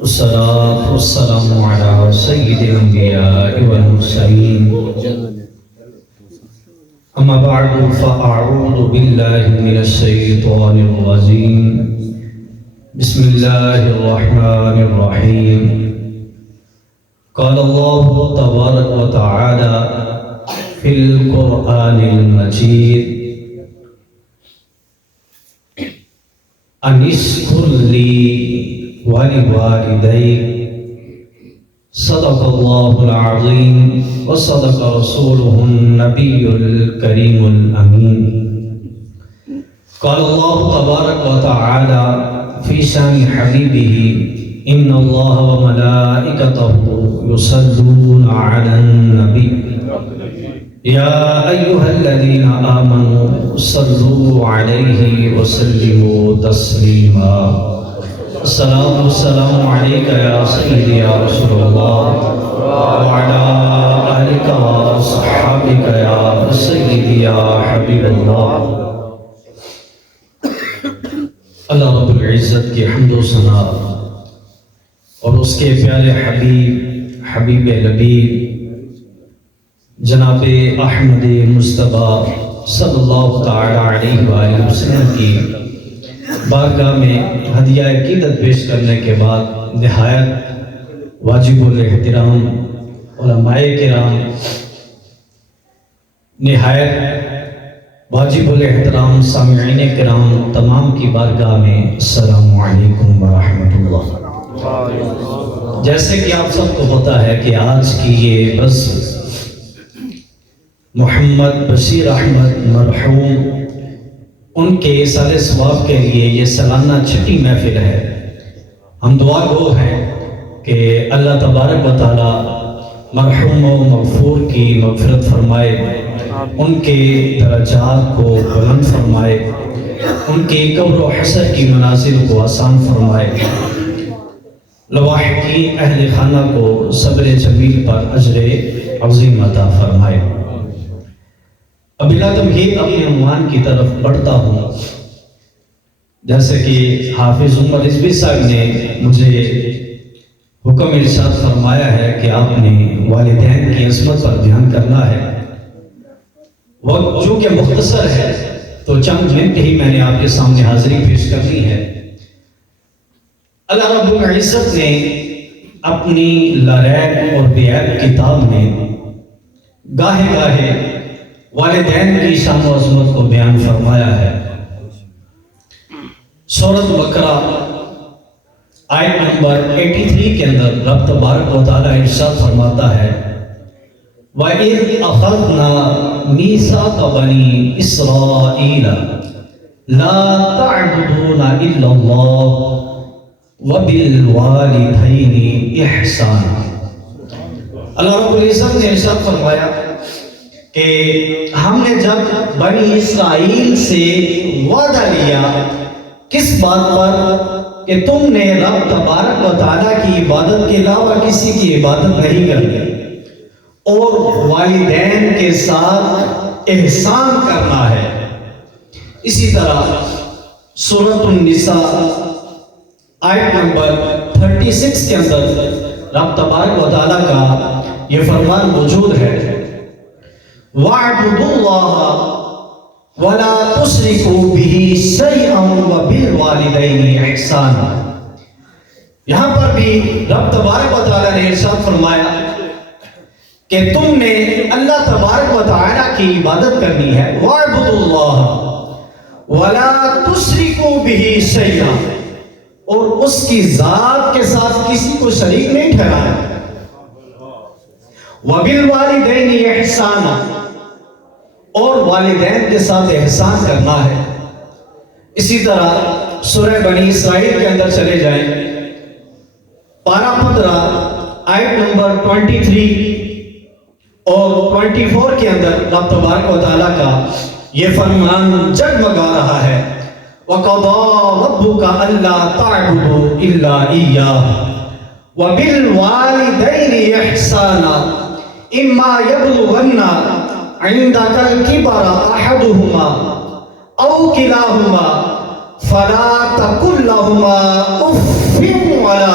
والصلاة والسلام على سيد الأنبياء والمرسلين أما بعد فأعوذ بالله من الشيطان الرجيم بسم الله الرحمن الرحيم قال الله تبارك وتعالى في القرآن المجيد أن اشكر لي ولوالديك صدق الله العظيم وصدق رسوله النبي الكريم الأمين قال الله تبارك وتعالى في شان حبيبه إن الله وملائكته يصلون على النبي يا أيها الذين آمنوا صلوا عليه وسلموا تسليما السلام عليك يا سيدي يا رسول الله وعلى آلك وصحابك يا سيدي يا حبيب الله. اللہ رب العزت کی حمد و ثنا اور اس کے پیارے حبیب لبیب جناب احمد مصطفیٰ صلی اللہ تعالی علیہ وآلہ وسلم کی بارگاہ میں ہدیہ عقیدت پیش کرنے کے بعد نہایت واجب الاحترام علماء کرام، نہایت واجب الاحترام سامعین کرام تمام کی بارگاہ میں السلام علیکم ورحمۃ اللہ. جیسے کہ آپ سب کو پتہ ہے کہ آج کی یہ بس محمد بشیر احمد مرحوم ان کے سال ثواب کے لیے یہ سالانہ چھٹی محفل ہے. ہم دعا گو ہیں کہ اللہ تبارک و تعالی مرحوم و مغفور کی مغفرت فرمائے، ان کے درجات کو بلند فرمائے، ان کی قبر و حشر کی منازل کو آسان فرمائے، لواحقین اہل خانہ کو صبر جمیل پر اجر عظیم عطا فرمائے. اب بلا تمہید اپنے عنوان کی طرف بڑھتا ہوں. جیسے کہ حافظ عمر رضوی صاحب نے مجھے حکم ارشاد فرمایا ہے کہ آپ نے والدین کی عظمت پر بیان کرنا ہے. وقت چونکہ مختصر ہے تو چند منٹ ہی میں نے آپ کے سامنے حاضری پیش کرنی ہے. اللہ رب العزت نے اپنی لریب اور بیعیب کتاب میں گاہے گاہے والدین کی شان و عظمت کو بیان فرمایا ہے. سورۃ بقرہ آیت نمبر 83 کے اندر رب تبارک و تعالی ارشاد فرماتا ہے وَإِذْ أَخَذْنَا مِيثَاقَ بَنِي إِسْرَائِيلَ لَا تَعْبُدُونَ إِلَّا اللَّهَ وَبِالْوَالِدَيْنِ إِحْسَانًا. اللہ رب العزت نے ارشاد فرمایا کہ ہم نے جب بنی اسرائیل سے وعدہ لیا کس بات پر کہ تم نے رب تبارک و تعالیٰ کی عبادت کے علاوہ کسی کی عبادت نہیں کرنی اور والدین کے ساتھ احسان کرنا ہے. اسی طرح سورۃ النساء آیت نمبر 36 کے اندر رب تبارک و تعالیٰ کا یہ فرمان موجود ہے وَاعْبُدُوا اللَّهَ وَلَا تُشْرِكُوا بِهِ شَيْئًا وَبِالْوَالِدَيْنِ إِحْسَانًا. یہاں پر بھی رب تبارک و تعالیٰ نے ارشاد فرمایا کہ تم نے اللہ تبارک و تعالیٰ کی عبادت کرنی ہے. وَاعْبُدُوا اللَّهَ وَلَا تُشْرِكُوا بِهِ شَيْئًا، اور اس کی ذات کے ساتھ کسی کو شریک نہیں ٹھہرانا. وَبِالْوَالِدَيْنِ إِحْسَانًا، اور والدین کے ساتھ احسان کرنا ہے. اسی طرح سورہ بنی اسرائیل کے اندر چلے جائیں، پارہ 15 آیت نمبر 23 اور 24 کے اندر رب تبارک و تعالیٰ کا یہ فرمان جگمگا رہا ہے وَقَضَىٰ رَبُّكَ أَلَّا تَعْبُدُوا إِلَّا إِيَّاهُ وَبِالْوَالِدَيْنِ إِحْسَانًا إِمَّا يَبْلُغَنَّ عندك الكبر أحدهما أو كلاهما فلا تقل لهما أف ولا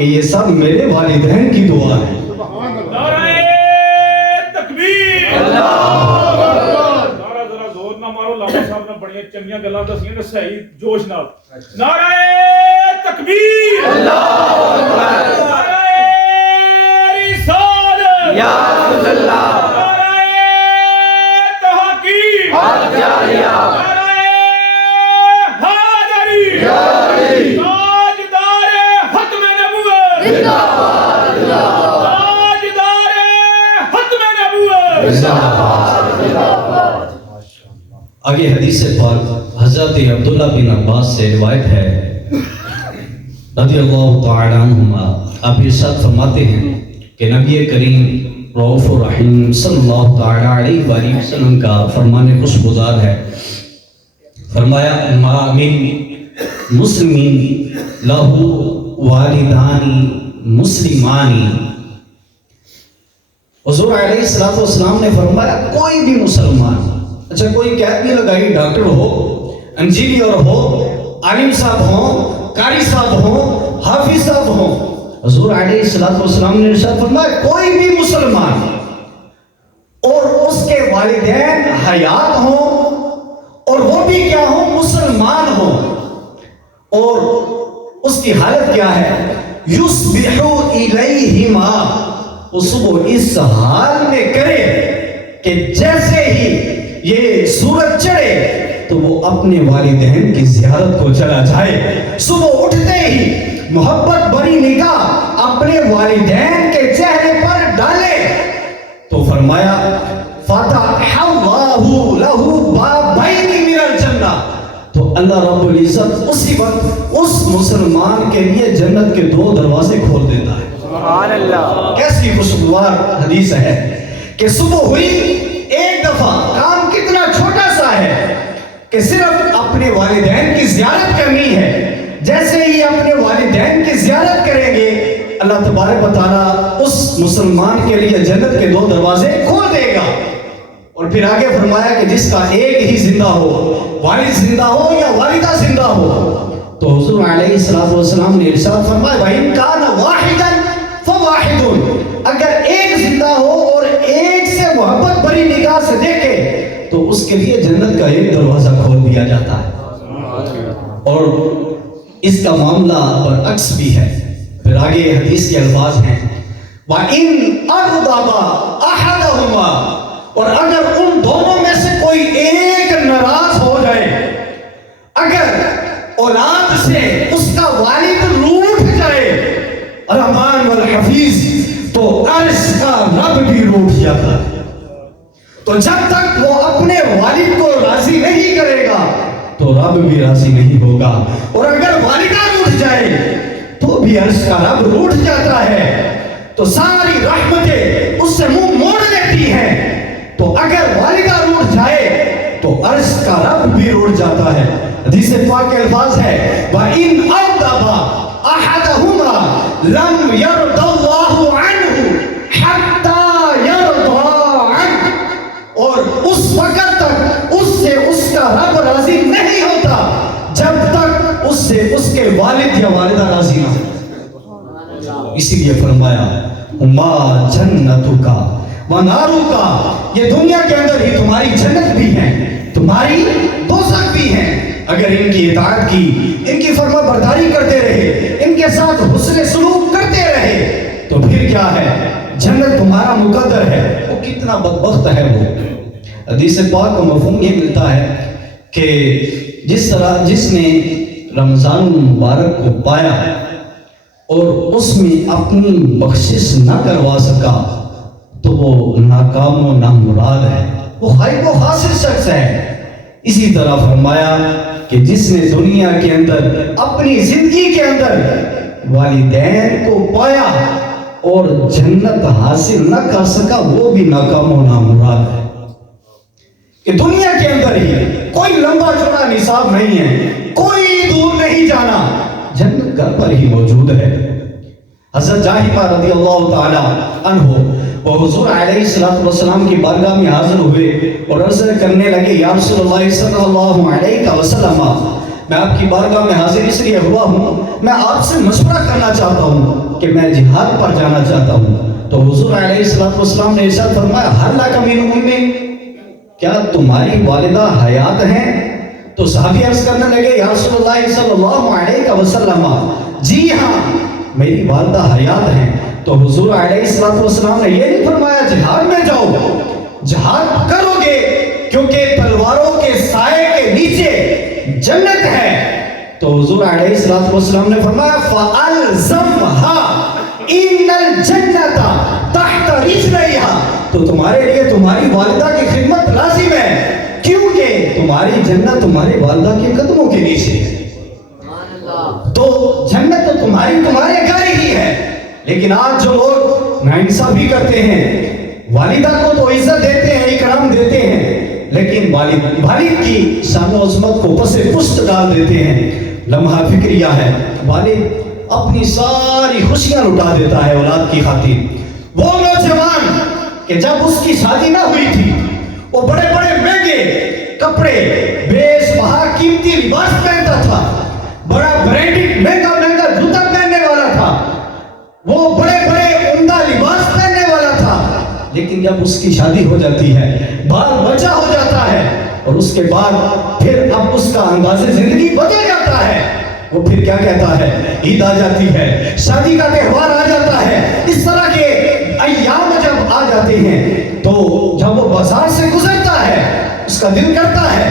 کہ یہ سب میرے والدین کی دعا ہے۔ نعرہ تکبیر، نعرہ ذرا زور نہ مارو، لاما صاحب نے بڑی چنگیاں گلاں دسیاں نے صحیح جوش نال۔ نعرہ تکبیر، نعرہ رسالت، یا رسول اللہ، نعرہ تحقیق، نعرہ حیدری، تاجدار ختم نبوت، تاجدار ختم نبوت۔ آگے حدیث پاک حضرت عبداللہ بن عباس سے روایت ہے رضی اللہ تعالی عنہما، آپ ارشاد فرماتے ہیں کہ نبی کریم رؤوف الرحیم صلی اللہ تعالی علیہ وآلہ وسلم کا فرمان خوشگزار ہے۔ فرمایا ما من مسلمین لہو والدانی مسلمانی، حضور علیہ السلام نے فرمایا کوئی بھی مسلمان، اچھا کوئی قید نہیں لگائی، ڈاکٹر ہو، انجینئر ہو، عالم صاحب ہوں، قاری صاحب ہوں، حافظ صاحب ہوں، حضور علیہ السلام نے ارشاد فرمایا کوئی بھی مسلمان اور اس کے والدین حیات ہوں اور وہ بھی کیا ہوں مسلمان ہوں، اور اس کی حالت کیا ہے یصبحو الیہما، وہ صبح اس حال میں کرے کہ جیسے ہی یہ سورج چڑھے تو وہ اپنے والدین کی زیارت کو چلا جائے، صبح اٹھتے ہی محبت بری نگاہ اپنے والدین کے چہرے پر ڈالے، تو فرمایا فتح اللہ لہ بابین من الجنہ، تو اللہ رب العزت اسی وقت اس مسلمان کے لیے جنت کے 2 دروازے کھول دیتا ہے۔ سبحان اللہ، کیسی خوشگوار حدیث ہے کہ صبح ہوئی ایک دفعہ، کام کتنا چھوٹا سا ہے کہ صرف اپنے والدین کی زیارت کرنی ہے، جیسے ہی اپنے والدین کی زیارت کریں گے اللہ تبارک و تعالیٰ اس مسلمان کے لیے جنت کے 2 دروازے کھول دے گا۔ اور پھر آگے فرمایا کہ جس کا ایک ہی زندہ ہو، والد زندہ ہو یا والدہ زندہ ہو، تو حضور علیہ السلام نے ارشاد فرمایا وَإِن كَانَ وَاحِدًا فَوَاحِدٌ، اگر ایک زندہ ہو اور ایک سے محبت بری نگاہ سے دیکھے تو اس کے لیے جنت کا ایک دروازہ کھول دیا جاتا ہے۔ اور اس کا معاملہ برعکس بھی ہے، پھر آگے حدیث کے الفاظ ہیں وَإِنْ أَغْضَبَ أَحَدَهُمَا، اور اگر ان دونوں میں سے کوئی ایک ناراض ہو جائے، اگر اولاد سے اس کا والد روٹھ جائے الرحمن والحفیظ، تو عرش کا رب بھی روٹھ جاتا ہے۔ تو جب تک وہ اپنے والد کو راضی نہیں کرے گا تو رب بھی راضی نہیں ہوگا، اور اگر والدہ روٹھ جائے تو بھی عرش کا رب روٹھ جاتا ہے، تو ساری رحمتیں اس سے منہ موڑ لیتی ہیں۔ تو اگر والدہ روٹھ جائے تو عرش کا رب بھی روٹھ جاتا ہے۔ حدیث پاک کے الفاظ ہے وَإِنْ أَغْضَبَ أَحَدَهُمَا لَمْ يَرْضَ اللَّهُ عَنْهُ حَتَّى يَرْضَى عَنْهُ، اور اس وقت تک اس سے اس کا رب راضی نہیں ہوتا جب تک اس سے اس کے والد یا والدہ راضی نہ ہو۔ اسی لیے فرمایا مَا جَنَّتُكَ وَنَارُكَ، یہ دنیا کے اندر ہی تمہاری جنت بھی ہے، تمہاری دوزخ بھی ہے، اگر ان کی اطاعت کی، ان کی فرما برداری کرتے رہے، ان کے ساتھ حسن سلوک کرتے رہے، تو پھر کیا ہے جنت تمہارا مقدر ہے۔ وہ کتنا بدبخت ہے وہ۔ حدیث پاک کا مفہوم یہ ملتا ہے کہ جس طرح جس نے رمضان المبارک کو پایا اور اس میں اپنی بخشش نہ کروا سکا تو وہ ناکام و نامراد ہے، وہ خائب و خاسر شخص ہے۔ اسی طرح فرمایا کہ جس نے دنیا کے اندر اپنی زندگی کے اندر والدین کو پایا اور جنت حاصل نہ کر سکا وہ بھی ناکام و نامراد ہے۔ کہ دنیا کے اندر ہی کوئی لمبا چوڑا نصاب نہیں ہے، کوئی دور نہیں جانا، جنت گھر پر ہی موجود ہے۔ حضرت جاہبہ رضی اللہ تعالی عنہ وہ حضور علیہ السلام کی بارگاہ میں حاضر ہوئے اور عرض کرنے لگے یا رسول اللہ صلی اللہ علیہ وسلم میں آپ کی بارگاہ میں حاضر اس لیے ہوا ہوں، میں آپ سے مشورہ کرنا چاہتا ہوں کہ میں جہاد پر جانا چاہتا ہوں۔ تو حضور علیہ السلام نے ارشاد فرمایا حل لک من امی، کیا تمہاری والدہ حیات ہیں؟ تو صحابی عرض کرنے لگے یا رسول اللہ صلی اللہ علیہ وسلم جی ہاں میری والدہ حیات ہیں۔ تو حضور علیہ السلام نے یہ نہیں فرمایا جہاد میں جاؤ، جہاد کرو گے کیونکہ تلواروں کے سائے کے نیچے جنت ہے۔ تو حضور علیہ السلام نے فرمایا فَأَلْزَمْهَا إِنَّ الْجَنَّةَ تَحْتَ رِجْلَيْهَا، تو تمہارے لیے تمہاری والدہ کی خدمت لازم ہے کیونکہ تمہاری جنت تمہاری والدہ کے قدموں کے نیچے ہے۔ تو جنت تو تمہارے گھر ہی ہے، لیکن آج جو لوگ ناانصافی کرتے ہیں، والدہ کو تو عزت دیتے ہیں، اکرام دیتے ہیں، لیکن والد کی شان و عظمت کو پس پشت ڈال دیتے ہیں۔ لمحہ فکریہ ہے، والد اپنی ساری خوشیاں لٹا دیتا ہے اولاد کی خاطر۔ وہ نوجوان کہ جب اس کی شادی نہ ہوئی تھی وہ بڑے بڑے مہنگے کپڑے بیش بہا قیمتی لباس پہنتا تھا، بڑا برانڈڈ مہنگا جوتا پہننے والا تھا، وہ بڑے بڑے عمدہ لباس پہننے والا تھا، لیکن جب اس کی شادی ہو جاتی ہے، بال بچہ ہو جاتا ہے، اور اس کے بعد پھر اب اس کا انداز زندگی بدل جاتا ہے، وہ پھر کیا کہتا ہے، عید آ جاتی ہے، شادی کا تہوار آ جاتا ہے، اس طرح کے ایام جب آ جاتے ہیں تو جب وہ بازار سے گزرتا ہے اس کا دل کرتا ہے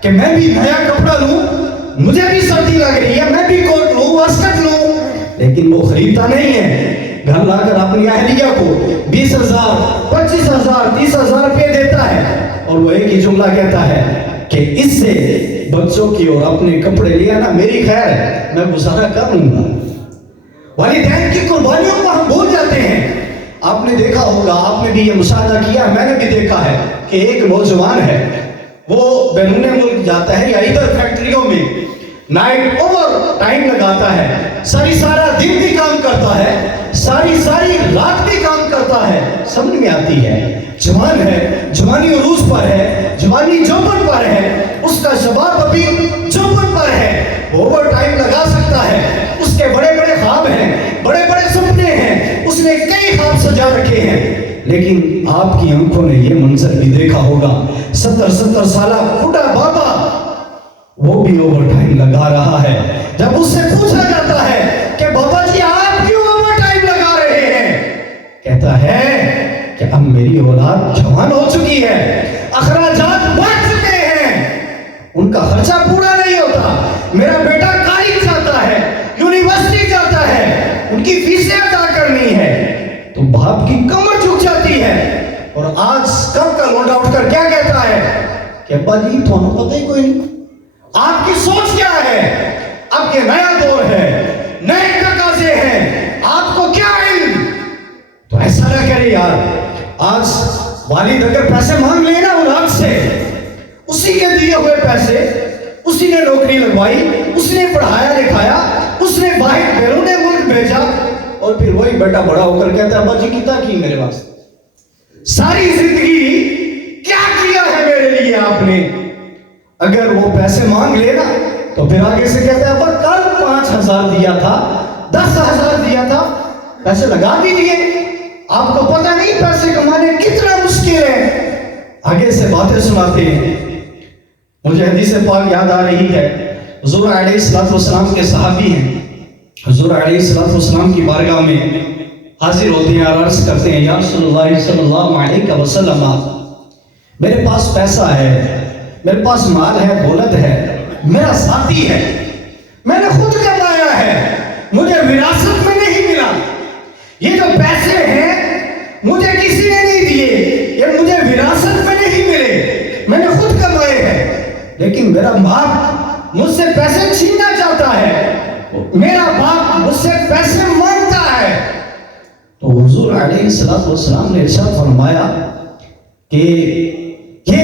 کہ میں بھی نیا کپڑا لوں، مجھے بھی سردی لگ رہی ہے، میں بھی کوٹ لوں، واسکٹ لوں، لیکن وہ خریدتا نہیں ہے۔ گھر لا کر اپنی اہلیہ کو 20,000 25,000 30,000 روپے دیتا ہے، اور وہ ایک ہی جملہ کہتا ہے کہ اس سے بچوں کی اور اپنے کپڑے لیا نا میری خیر ہے، میں گزارا کر لوں گا۔ والدین کی قربانیوں کو ہم بھول جاتے ہیں۔ آپ نے دیکھا ہوگا، آپ نے بھی یہ مشاہدہ کیا، میں نے بھی دیکھا ہے کہ ایک نوجوان ہے، وہ بیرون ملک جاتا ہے یا ادھر فیکٹریوں میں نائٹ اوور ٹائم لگاتا ہے، سارا دن بھی کام کرتا ہے، ساری رات بھی کام کرتا ہے، سمجھ میں آتی ہے، جوان ہے، جوانی عروج پر ہے، جوانی جوبن پر ہے، اس کا شباب ابھی جوبن پر ہے، اوور ٹائم لگا سکتا ہے، اس کے بڑے بڑے خواب ہیں، بڑے بڑے سپنے ہیں، اس نے کئی خواب سجا رکھے ہیں، لیکن آپ کی آنکھوں نے یہ منظر بھی دیکھا ہوگا، 70 سالہ بوڑھا بابا وہ بھی اوور ٹائم لگا رہا ہے۔ جب اس سے پوچھا جاتا ہے کہ بابا جی آپ کیوں اوور ٹائم لگا رہے ہیں، کہتا ہے کہ اب میری اولاد جوان ہو چکی ہے، اخراجات بڑھ چکے ہیں، ان کا خرچہ پورا نہیں ہوتا، میرا بیٹا کالج جاتا ہے، یونیورسٹی جاتا ہے، ان کی فیسیں ادا کرنی ہے، تو باپ کی کمر جھک جاتی ہے۔ اور آج کب کا لونڈا اٹھ کر کیا کہتا ہے کہ ابا جی تھوڑا پتہ ہی کوئی نہیں، آپ کی سوچ کیا ہے، اب کے نیا دور ہے، نئے تقاضے ہیں، آپ کو کیا علم۔ تو ایسا نہ کرے یار، آج والد اگر پیسے مانگ لے نا اولاد سے، اسی کے دیے ہوئے پیسے، اسی نے نوکری لگوائی، اس نے پڑھایا لکھایا، اس نے باہر بیرون ملک بھیجا، اور پھر وہی بیٹا بڑا ہو کر کہتا ہے ابا جی کتنا کی میرے واسطے، ساری زندگی کیا کیا ہے میرے لیے آپ نے۔ اگر وہ پیسے مانگ لے نا تو پھر آگے سے کہتا ہے ابا کل 5,000 دیا تھا، 10,000 دیا تھا، پیسے لگا بھی دیے، آپ کو پتہ نہیں پیسے کمانے کتنا مشکل ہے، آگے سے باتیں سناتے ہیں۔ مجھے حدیث پاک یاد آ رہی ہے، حضور علیہ السلام کے صحابی ہیں، حضور علیہ السلام کی بارگاہ میں حاضر ہوتے ہیں اور عرض کرتے ہیں یا رسول اللہ صلی اللہ علیہ وسلم میرے پاس پیسہ ہے، میرے پاس مال ہے، دولت ہے، میرا ساتھی ہے، میں نے خود کمایا ہے، مجھے وراثت میں نہیں ملا، یہ جو پیسے ہیں مجھے کسی نے نہیں دیے، یہ مجھے وراثت میں نہیں ملے، میں نے خود کمائے ہیں، لیکن میرا باپ مجھ سے پیسے چھیننا چاہتا ہے، میرا باپ مجھ سے پیسے مانگتا ہے۔ تو حضور علیہ السلام نے ارشاد فرمایا کہ یہ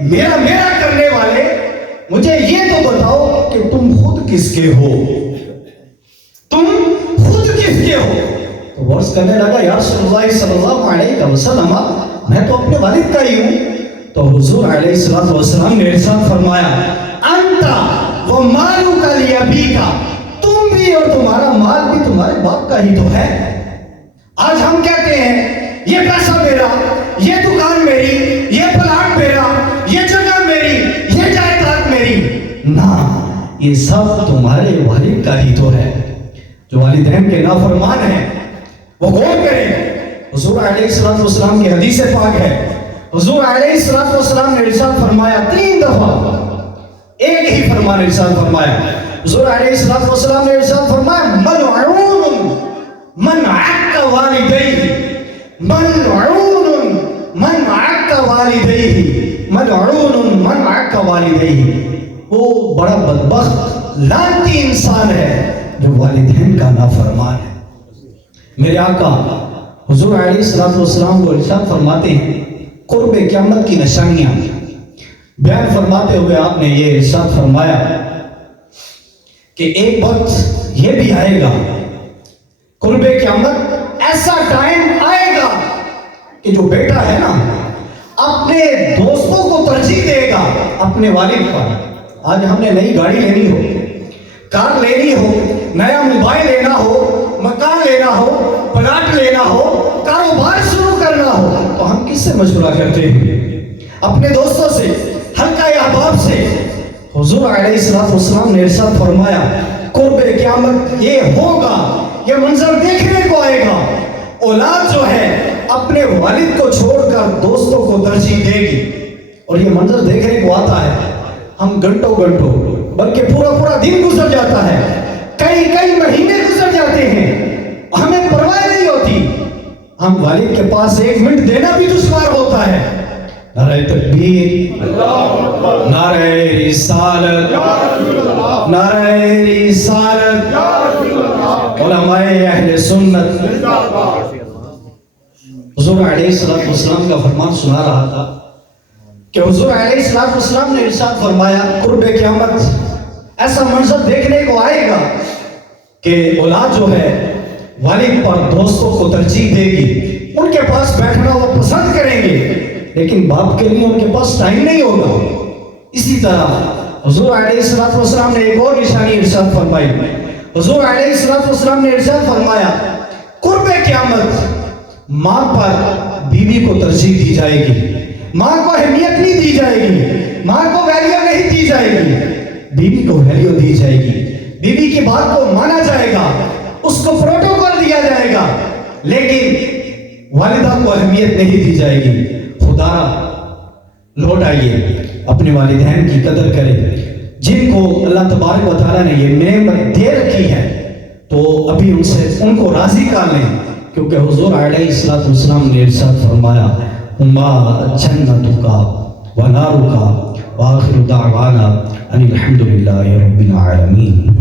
میرا کرنے والے، مجھے یہ تو بتاؤ کہ تم خود کس کے ہو، تم خود کس کے ہو۔ تو عرض کرنے لگا یا رسول اللہ صلی اللہ علیہ وسلم میں تو اپنے والد کا ہی ہوں۔ تو حضور علیہ السلام نے ارشاد فرمایا انت و وہ مالو کا لیا بھی کا، تم بھی اور تمہارا مال بھی تمہارے باپ کا ہی تو ہے۔ آج ہم کہتے ہیں یہ پیسہ میرا، یہ دکان میری، یہ پلاٹ میرا، یہ جگہ میری، یہ جائیداد میری۔ نہ، یہ سب تمہارے والد کا ہی تو ہے۔ جو والدین کے نافرمان ہیں وہ غور کریں۔ حضور علیہ السلام کی حدیث پاک ہے، حضور علیہ السلام نے ارشاد فرمایا 3 دفعہ، ایک ہی فرمان ارشاد فرمایا۔ حضور علیہ السلام نے ارشاد فرمایا ملعون من عق والدیہ، ملعون من عق والدیہ، ملعون من عق والدیہ۔ وہ بڑا بدبخت لعنتی انسان ہے جو والدین کا نافرمان ہے۔ میرے آقا حضور علیہ السلام کو ارشاد فرماتے ہیں قرب قیامت کی نشانیاں بیان فرماتے ہوئے آپ نے یہ ارشاد فرمایا کہ ایک وقت یہ بھی آئے گا، قرب قیامت ایسا ٹائم آئے گا کہ جو بیٹا ہے نا اپنے دوستوں کو ترجیح دے گا اپنے والد پر۔ آج ہم نے نئی گاڑی لینی ہو، کار لینی ہو، نیا موبائل لینا ہو، مکان لینا ہو، پلاٹ لینا ہو، کاروبار شروع کرنا ہو، تو ہم کس سے مشورہ کرتے ہیں؟ اپنے دوستوں سے، حلقہ احباب سے۔ حضور علیہ السلام نے ارشاد فرمایا قرب قیامت یہ ہوگا، یہ منظر دیکھنے کو آئے گا، اولاد جو ہے اپنے والد کو چھوڑ کر دوستوں کو ترجیح دے گی۔ اور یہ منظر دیکھنے کو آتا ہے، ہم گھنٹوں بلکہ پورا دن گزر جاتا ہے، کئی مہینے گزر جاتے ہیں، ہمیں پرواہ نہیں ہوتی، ہم والد کے پاس 1 منٹ دینا بھی دشوار ہوتا ہے۔ نعرہ تکبیر، نعرہ رسالت، نعرہ رسالت، علماء اہل سنت۔ حضور علیہ السلام کا فرمان سنا رہا تھا کہ حضور علیہ السلام نے ارشاد فرمایا قرب قیامت ایسا منظر دیکھنے کو آئے گا کہ اولاد جو ہے والد پر دوستوں کو ترجیح دے گی، ان کے پاس بیٹھنا وہ پسند کریں گے، لیکن باپ کے لیے ان کے پاس ٹائم نہیں ہوگا۔ اسی طرح حضور علیہ السلام نے ایک اور نشانی ارشاد فرمائی۔ حضور علیہ السلام نے ارشاد فرمایا قرب قیامت ماں پر بیوی کو ترجیح دی جائے گی، ماں کو اہمیت نہیں دی جائے گی، ماں کو ویلیو نہیں دی جائے گی، بیوی کو ویلیو دی جائے گی، بیوی کی بات کو مانا جائے گا، اس کو پروٹوکول دیا جائے گا، لیکن والدہ کو اہمیت نہیں دی جائے گی۔ خدا لوٹ آئیے، اپنے والدین کی قدر کریں، جن کو اللہ تبارک و تعالیٰ نے یہ نعمت دے رکھی ہے تو ابھی ان کو راضی کر لیں، کیونکہ حضور علیہ السلام نے ارشاد فرمایا ما جنتک و نارک وآخر دعوانا ان الحمد للہ رب العالمین۔